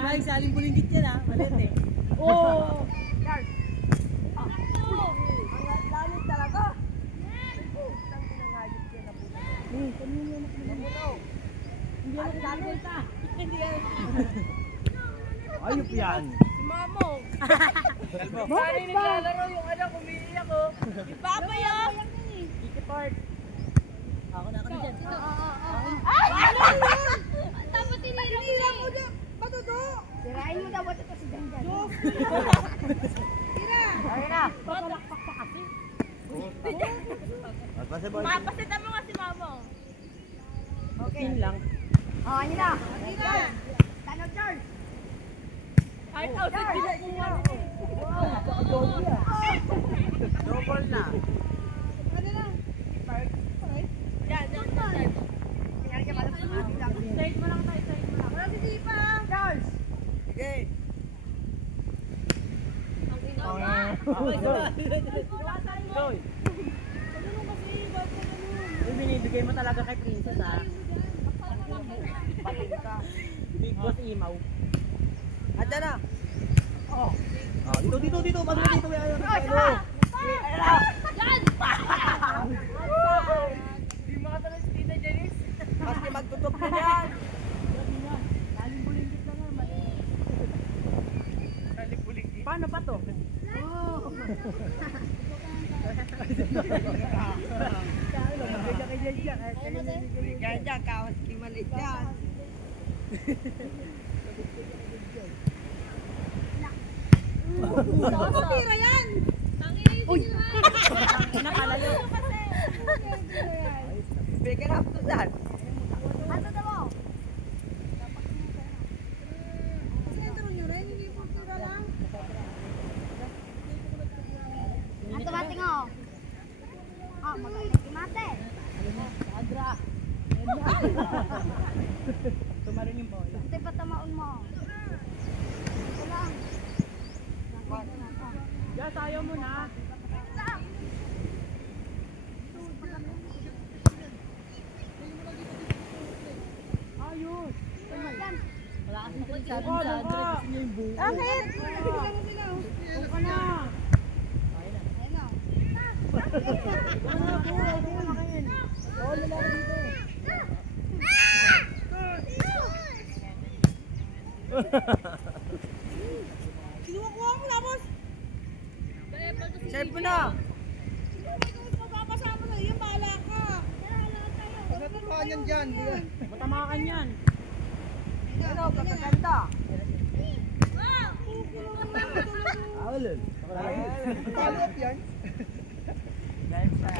May saling bulinggit yan ha. Malit eh. Oh! Yan. Ang lamit talaga. Ang pinangayot yan na puto. Kanina na pinangayot. Hindi yan lamit ha. Hindi yan. Ayop yan. Si Mamong. Bakit ba? Naglalaro yung anak, umiiyak ko. Si Papa yan. Kiki Park. Ako na dyan. Tapos tinira mo dyan. Bato do. Sirain mo daw bato si Janjan. Tira. Ayun na. Papalakpak pa kasi. Mapasita mo nga si Mamong. Okay. Yun lang. Oh, ayun na. Tira. Tano Charles. Heart out sa bilang niya. Double na. Ano na? Yan. Tingnan ka ba? Side mo lang tayo, side mo lang. Wala si Sipa. Charles. Sige. Okay, Soy. Uy, binibigay mo talaga kay Princess ha. Big Boss Imaw. Ada na. Oh. Dito. Bago dito. Yan! Di makatalo si Tita Janice. Kasi magtutok na yan. Laling bulinggit na nga. Laling bulinggit. Paano pa to? Kaya kawas kimalit yan. Pira yan! Uy! Napalayo. Pick it up to that. Ano daw mo? Sentro nyo rin, hindi po tira lang. Ang tumati nga oh. Oh, magaling timate. Adra. Tumarin yung bola. Ito pa tamaon mo. Ito lang. Yes, ayaw mo na. Ayos. Wala kasi sabi sa Adra. Gusto niya yung buo. Bakit? Buo ka na. Ayun na. Oo, lalaki dito. Kinuha mo tapos. Save mo na. Magpapasama na yan, bahala ka. Matamaan yan dyan. Matamakan yan. Ano, kakaganda. Awalun. Talot yan. Dahil sa